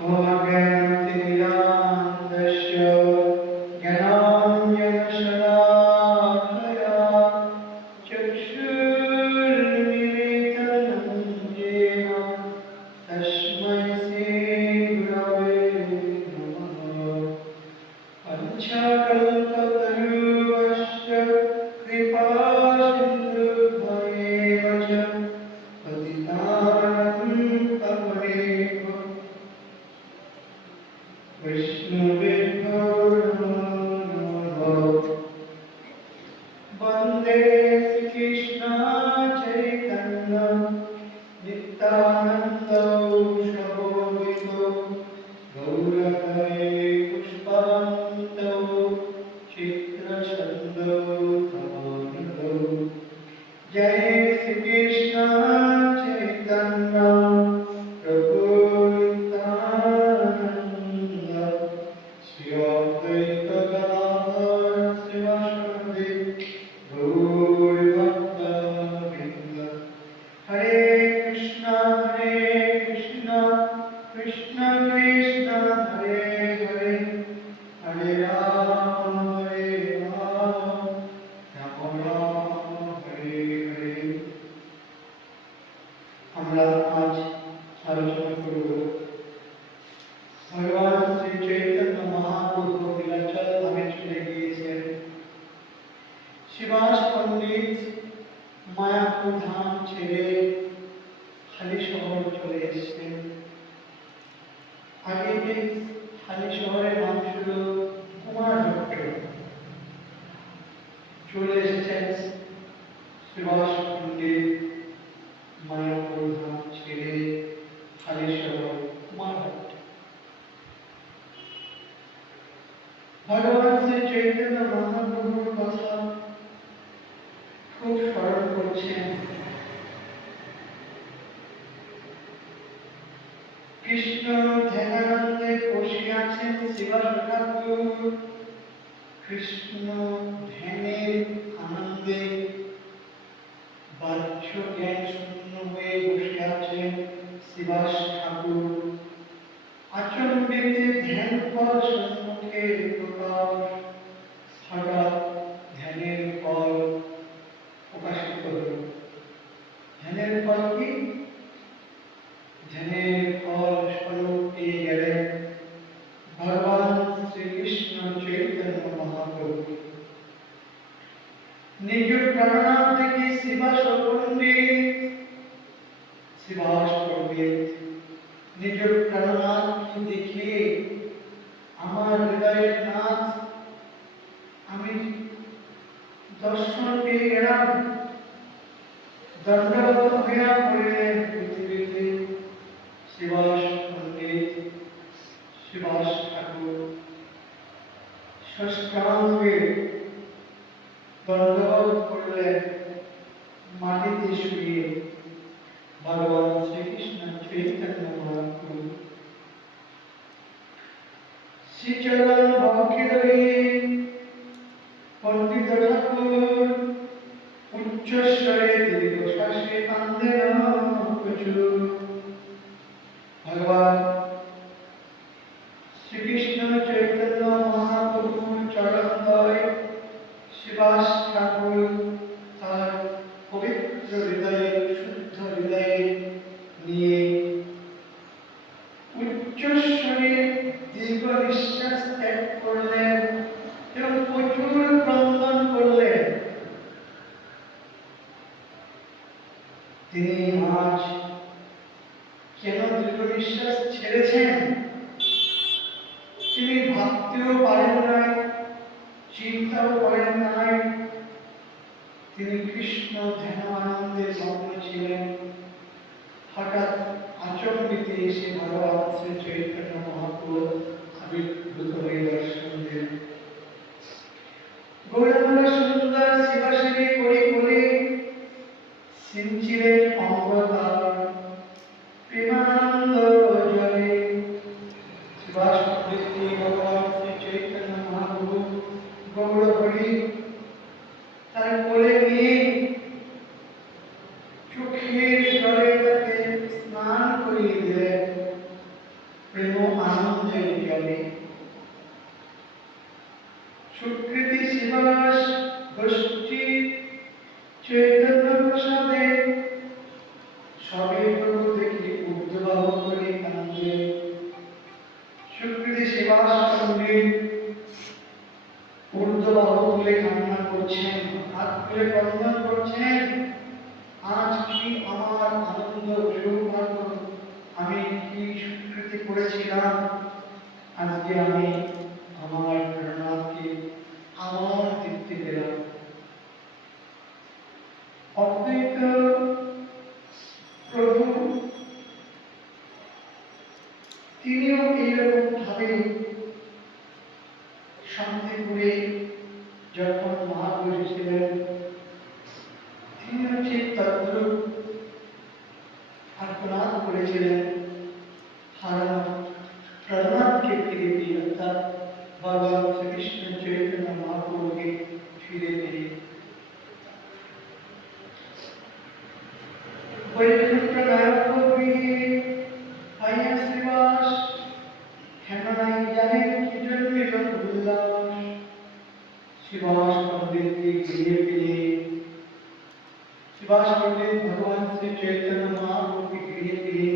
अज्ञानतिमिरान्धस्य ज्ञानाञ्जनशलाकया चक्षुर्मिलितं येन तस्मै श्रीगुरवे नमः। पञ्चकल्पतरुश्च कृपासिन्धुभ्येव च पतितानां पावनेभ्यो वैष्णवेभ्यो नमो नमः। वन्दे श्रीकृष्ण चैतन्य नित्यानन्द प्रभो गौरहरे पुष्पवन्तो चित्रछन्दो भवानिधौ। जय श्रीकृष्ण चैतन्य प्रभु नित्यानन्द श्री अद्वैत गदाधर शिवासादि गौरभक्तवृन्द। हरे कृष्ण कृष्ण कृष्ण हरे हरे हरे राम राम हरे हरे। আমরা আজ আলোচনা করব ভগবান শ্রী চৈতন্য মহাপ্রভু নীলাচল ধামে চলে গিয়েছেন। শিবাস পণ্ডিত মায়াপুর ধাম ছেড়ে হালি শহর চলে এসেছেন। আগে হালি শহরের নাম ছিল কুমার ভট্ট, চলে এসেছেন শিবাস পণ্ডিত মায়াপুর ধাম ছেড়ে হালি শহর কুমার ভট্ট। ভগবান শ্রী চৈতন্য মহাপ্রভুর কথা খুব স্মরণ করছেন। কৃষ্ণ ধ্যানানন্দে বসিয়াছেন শিবাস ঠাকুর। কৃষ্ণ ধ্যানের আনন্দে বাহ্য জ্ঞান শূন্য হয়ে বসিয়াছেন শিবাস ঠাকুর। আচম্বিতে ধ্যান ফল সম্মুখে প্রকাশ। হঠাৎ ধ্যানের ফল প্রকাশিত হল। ধ্যানের ফল কি? ধ্যানের ফল স্বরূপ পেয়ে গেলেন ভগবান শ্রীকৃষ্ণ চৈতন্য মহাপ্রভু। নিজ প্রাণনাথ থেকে শিবাস পণ্ডিত নিজ প্রাণনাথকে দেখে আমার হৃদয়ের নাথ আমি দর্শন পেয়ে গেলাম। দণ্ডবত হইয়া পড়লেন পৃথিবীতে শিবাস পণ্ডিত শিবাস ঠাকুর। ষষ্ঠাঙ্গে দণ্ডবত করলেন মাটিতে শুয়ে ভগবান শ্রীকৃষ্ণ চৈতন্য মহাপ্রভু। শ্রীচরণ বক্ষে ধরে পণ্ডিত ঠাকুর উচ্চস্বরে দীর্ঘশ্বাসে কান্দেন প্রচুর। ভগবান শ্রীকৃষ্ণ চৈতন্য মহাপ্রভুর চরণদ্বয় শিবাস ঠাকুর তার পবিত্র হৃদয়ে শুদ্ধ হৃদয়ে নিয়ে উচ্চস্বরে দীর্ঘ নিঃশ্বাস ত্যাগ করলেন এবং প্রচুর ক্রন্দন করলেন। তিনি আজ কেন দীর্ঘ নিঃশ্বাস ছেড়েছেন তিনি ভাবতেও পারেন নাই, চিন্তাও করেন নাই। তিনি কৃষ্ণ ধ্যান আনন্দে মগ্ন ছিলেন। হঠাৎ আচম্বিতে এসে ভগবান শ্রী চৈতন্য মহাপ্রভু আবির্ভূত হয়ে দর্শন দিলেন। গৌরাঙ্গ সুন্দর শিবাসিনী করি বলে সিঞ্চিলেন অঙ্গতার প্রেমানন্দ জলে। শিবাস পণ্ডিত ভগবান শ্রী চৈতন্য মহাপ্রভু গৌর হরি তার কোলে নিয়ে চোখের জলে তাকে স্নান করিয়ে দিলেন। প্রেম সুকৃতি শিবাস গোষ্ঠী চৈতন্য প্রসাদে সবে প্রভু দেখি ঊর্ধ্ববাহ করে কান্দে। সুকৃতি শিবাস পণ্ডিত ঊর্ধ্ববাহ তুলে কান্না করছেন, হাত তুলে ক্রন্দন করছেন। আজ কি আমার আনন্দ সৌভাগ্য, আমি কি সুকৃতি করেছিলাম, আজকে আমি আমার প্রাণনাথকে আমার দেখতে পেলাম। অদ্বৈত প্রভু তিনিও এইরকম ভাবে শান্তিপুরে যখন মহাপুরুষ ছিলেন, তিনিও ঠিক তদ্রূপ আর্তনাদ করেছিলেন হারানো প্রাণনাথকে ফিরে পেয়ে, অর্থাৎ ভগবান শ্রীকৃষ্ণ চৈতন্য মহাপ্রভুকে ফিরে পেয়ে। বৈকুণ্ঠ নায়ক গৃহে পাইয়া শ্রীবাস হেন নাই জানেন কি জন্মিল উল্লাস। শ্রীবাস পণ্ডিতকে গৃহে পেয়ে, শ্রীবাস পণ্ডিত ভগবান শ্রী চৈতন্য মহাপ্রভুকে গৃহে পেয়ে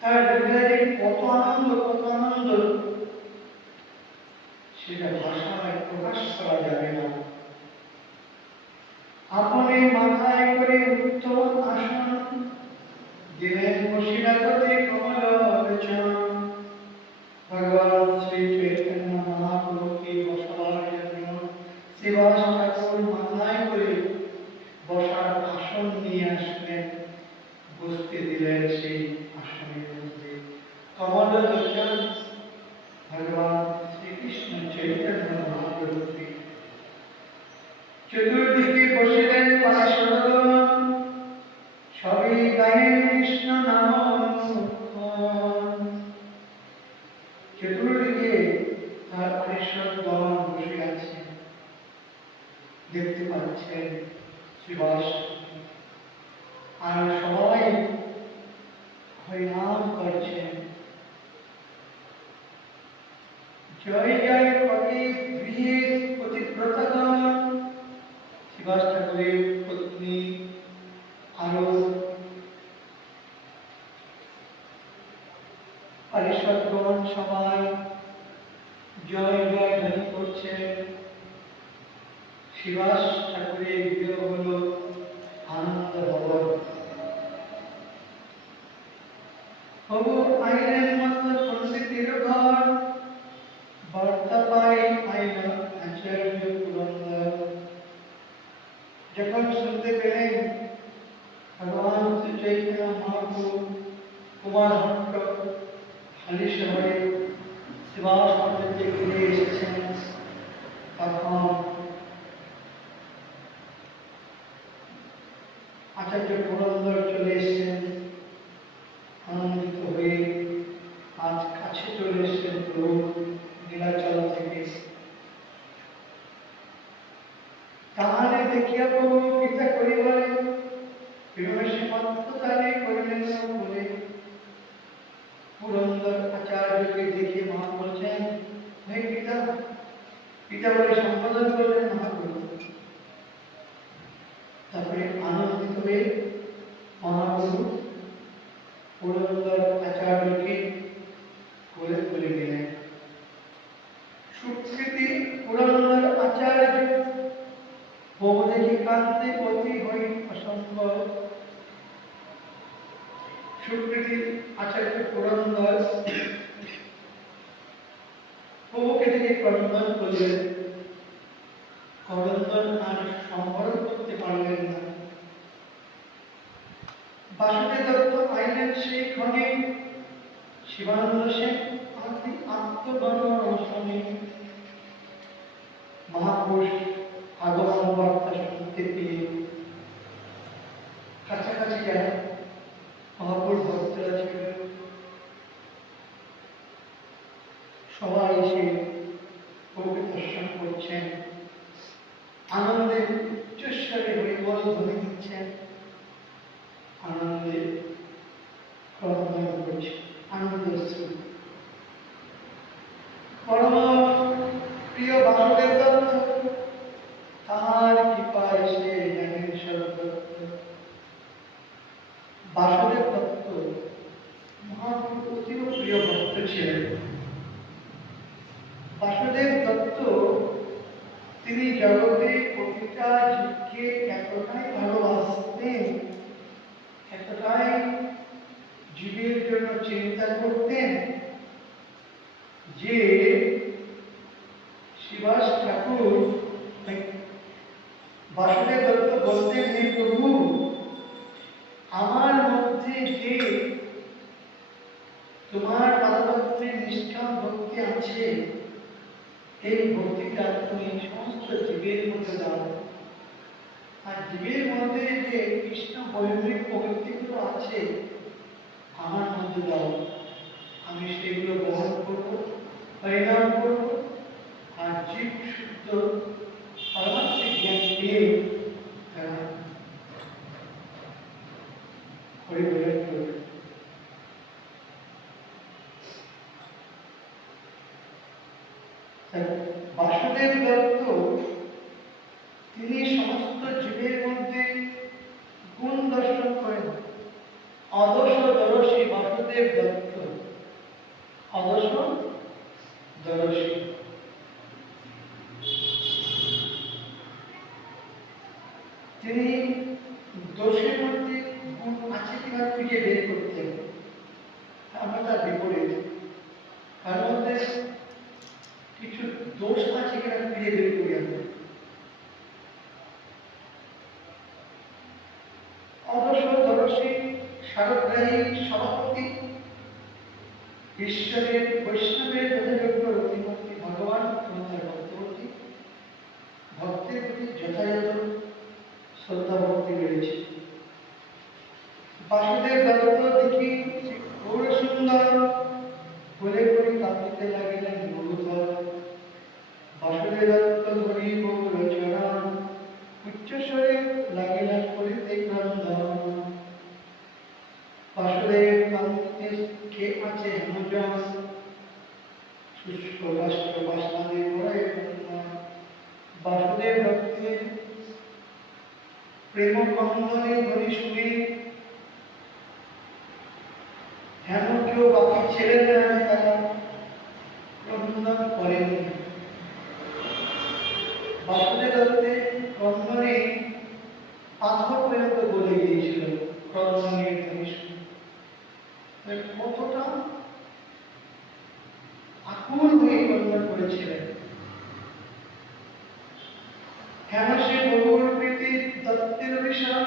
তার হৃদয়ে কত আনন্দ, কত আনন্দ, সেটা ভাষায় প্রকাশ করা যাবে না। আপনি মাথায় করে উত্তম আসন দিলেন বসিরাগতে কমল লোচন। ভগবান শ্রী চৈতন্য মহাপ্রভুকে বসাবার জন্য শ্রীবাস ঠাকুর মাথায় করে বসার আসন নিয়ে আসলেন, বসতে দিলেন সেই আসনের মধ্যে কমল লোচন ভগবান শ্রীকৃষ্ণ চৈতন্য মহাপ্রভুকে। চতুর্দিকে বসিলেন পার্শ্বদগণ, সবই গায়েন কৃষ্ণ নাম। চতুর্দিকে তার পার্শ্বদগণ বসে আছেন, দেখতে পাচ্ছেন শ্রীবাস, আর সবাই হরিনাম করছেন। জয় জয় কবি গৃহে পতিব্রতাগণ, শ্রীবাস ঠাকুরের পত্নী আরো পারিষদগণ সবাই জয় জয় ধ্বনি করছেন। শ্রীবাস ঠাকুরের বিয়োগ হল আনন্দ ভবন। প্রভু আইলেন মাত্র পণ্ডিতের ঘর, বার্তা পাই আইল আচার্য পুরন্দর। যখন শুনতে পেলেন ভগবান শ্রী চৈতন্য মহাপ্রভু কুমারহট্ট হালি শহরে শ্রীবাস পণ্ডিতকে ঘিরে এসেছেন, তখন আচার্য পুরন্দর চলে এসেছেন। আনন্দিত হয়ে আজ কাছে চলে এসেছেন প্রভু নীলাচল থেকে। তাহারে দেখিয়া প্রভু পিতা করিবারে বিমর্ষে মত্ততারে করিলেন বলে। পুরন্দর আচার্যকে দেখে মা বলছেন, হে পিতা, পিতা বলে সম্বোধন করলেন মহাপ্রভু। তারপরে আনন্দিত হয়ে মহাপ্রভু পুরন্দর আচার্যকে কোলে তুলে নিলেন। সুকৃতি পুরন্দর আচার্য বহু দেখি কান্তে পতি হই অসম্ভব। সুকৃতি আচার্য পুরন্দর প্রভুকে দেখে ক্রন্দন করলেন। ক্রন্দন আর সম্বরণ করতে পারলেন না। বাসুদেব দত্ত আইলেন সেই ক্ষণে, শিবানন্দ সেন আত্মগণ রসনে। মহাপুরুষ আগমন বার্তা শুনতে পেয়ে কাছাকাছি যারা মহাপুরুষ ভক্তরা ছিল সবাই এসে প্রভুকে দর্শন করছেন, আনন্দে উচ্চস্বরে হরিবল ধ্বনি দিচ্ছেন, আনন্দে ক্রন্দন করছে, আনন্দ। পরম প্রিয় বাসুদেব ছিলেন। বাসুদেব দত্ত তিনি জগতে প্রতিটা জীবকে এতটাই ভালোবাসতেন, এতটাই জীবের জন্য চিন্তা করতেন যে শিবাস ঠাকুর বাসুদেব দত্ত বলতেন, হে প্রভু, আমার মধ্যে যে তোমার পাদপদ্মে নিষ্কাম ভক্তি আছে, এই ভক্তিটা তুমি সমস্ত জীবের মধ্যে দাও। আর জীবের মধ্যে যে কৃষ্ণ বৈদিক ভক্তিগুলো আছে আমার মধ্যে দাও, আমি সেগুলো গ্রহণ করব, পরিণাম করব, আর জীব শুদ্ধ পারমার্থিক জ্ঞান দিয়ে তারা পরিবর্তন করবে। বাসুদেব দত্ত তিনি সমস্ত জীবের মধ্যে গুণ দর্শন করেন। আদর্শ দর্শী বাসুদেব দত্ত, আদর্শ দর্শী। তিনি দোষের মধ্যে গুণ আছে কিনা খুঁজে বের করতেন, আমরা তার বিপরীত, তার মধ্যে কিছু দোষ আছে কিনা খুঁজে বের করি আমরা। আদর্শ দর্শী, সারগ্রাহী, সভাপতি, ঈশ্বরের বৈষ্ণবের যথাযোগ্য রতিমূর্তি ভগবান এবং তার ভক্তবর্তী, ভক্তের প্রতি যথাযথ শ্রদ্ধা ভক্তি রয়েছে। বাসুদেব দত্ত দেখি গৌর সুন্দর বলে করি কাঁদিতে লাগিলেন বহুধর। বাসুদেব দত্ত ধরি গৌর চরণ, উচ্চস্বরে লাগিলেন করিতে ক্রন্দন। বাসুদেব কান্দিতে কে আছে হেমজন, শুষ্ক রাষ্ট্র বাসনাদে বড়াই বন্যা। বাসুদেব দত্তের প্রেম ক্রন্দনে ধ্বনি শুনে হেম কেউ বাকি ছিলেন না, তারা ক্রন্দন করেননি। বাসুদেব দত্তের ক্রন্দনে পাথর পর্যন্ত গলে গিয়েছিল ক্রন্দনের ধ্বনি শুনে। কতটা আকুল হয়ে ক্রন্দন করেছিলেন। হেম সে বহুর প্রীতি দত্তের বিষয়,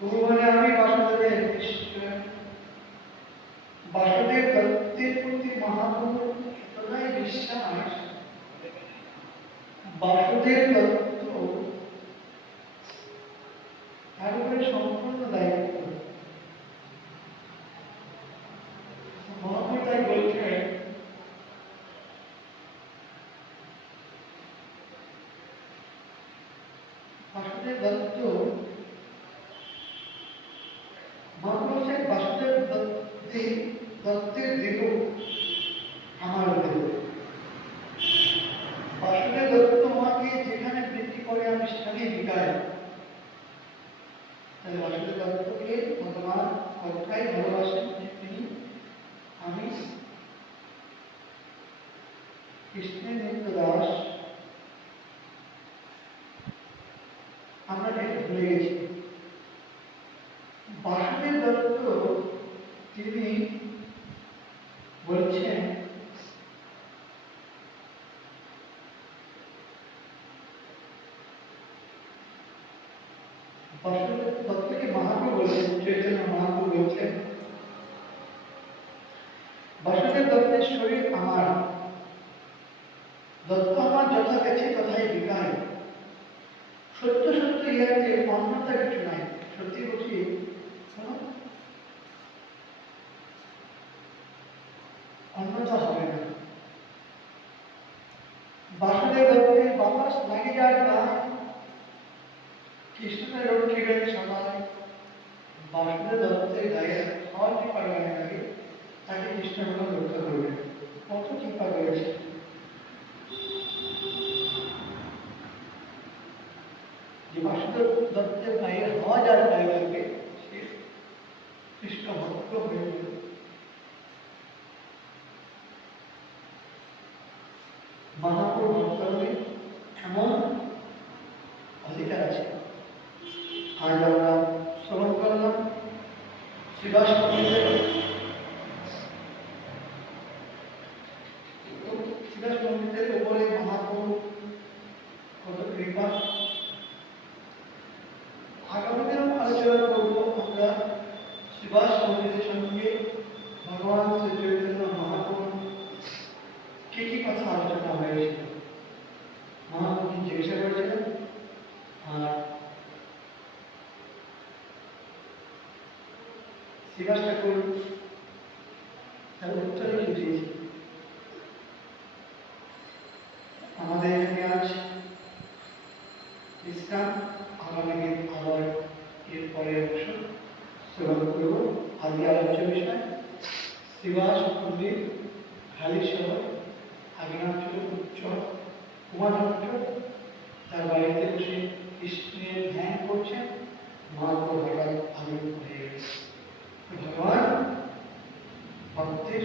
বহু মানে আমি বাসুদেবের নিশ্চয়। বাসুদেব দত্তের প্রতি মহাপ্রভুর এতটাই বিশ্বাস, বাসুদেব দত্ত তার উপরে সম্পূর্ণ দায়িত্ব। মহাপ্রভু তাই বলছেন, বাসুদেব দত্ত, মহাপ্রভু বলছেন বাসুদেব দত্তের দেহ আমার দেহ। বাসুদেব দত্ত আমাকে যেখানে বৃদ্ধি করে আমি সেখানে বিকায়। তাহলে বাসুদেব দত্তকে ভগবান কতটাই ভালোবাসেন যে তিনি আমি কৃষ্ণের নিত্য দাস, আমরা এটা ভুলে গেছি। বাসুদেব দত্ত তিনি বলছেন, বাসুদেব দত্তকে মহাপ্রভু বলছেন, চৈতন্য মহাপ্রভু বলছেন, বাসুদেব দত্তের শরীর আমার, দত্ত আমার যথা গেছে তথাই বিকায়। সত্য সত্য ইহাতে অন্যতা কিছু নাই। সত্যি বলছি, অন্যতা হবে না। বাসুদেব দত্তের বাতাস লাগে যায় গায়ে, কৃষ্ণের রক্ষিবেন সবাই। বাসুদেব দত্তের গায়ে হাওয়া টিপার গায়ে লাগে, তাকে কৃষ্ণ ভগবান রক্ষা করবেন। কত কৃপা করেছে। যে বাসুদেব দত্তের গায়ে হাওয়া যার গায়ে লাগবে সে কৃষ্ণ ভক্ত হয়ে যাবে। শ্রীবাস মন্দিরের উপরে মহাপ্রভু কত কৃপা। আগামী দিন আলোচনা করব আমরা শ্রীবাস মন্দিরের সঙ্গে ভগবান শ্রী চৈতন্য মহাপ্রভু কি কি কথা আলোচনা হয়েছিল। মহাপ্রভু জিজ্ঞাসা করেছিলেন আর শ্রীবাস ঠাকুর তার উত্তরে কি দিয়েছে। আমাদের এখানে আজ বিশ্রাম, আগামী দিন আবার এর পরের অংশ শ্রবণ করব। আজকে আলোচ্য বিষয় শ্রীবাস মন্দির হালি শহর, আগে নাম ছিল উমানন্দ। তার বাড়িতে বসে কৃষ্ণের ধ্যান করছেন, মহাপ্রভু হঠাৎ আবির্ভূত হয়ে গেছে। ভগবান ভক্তের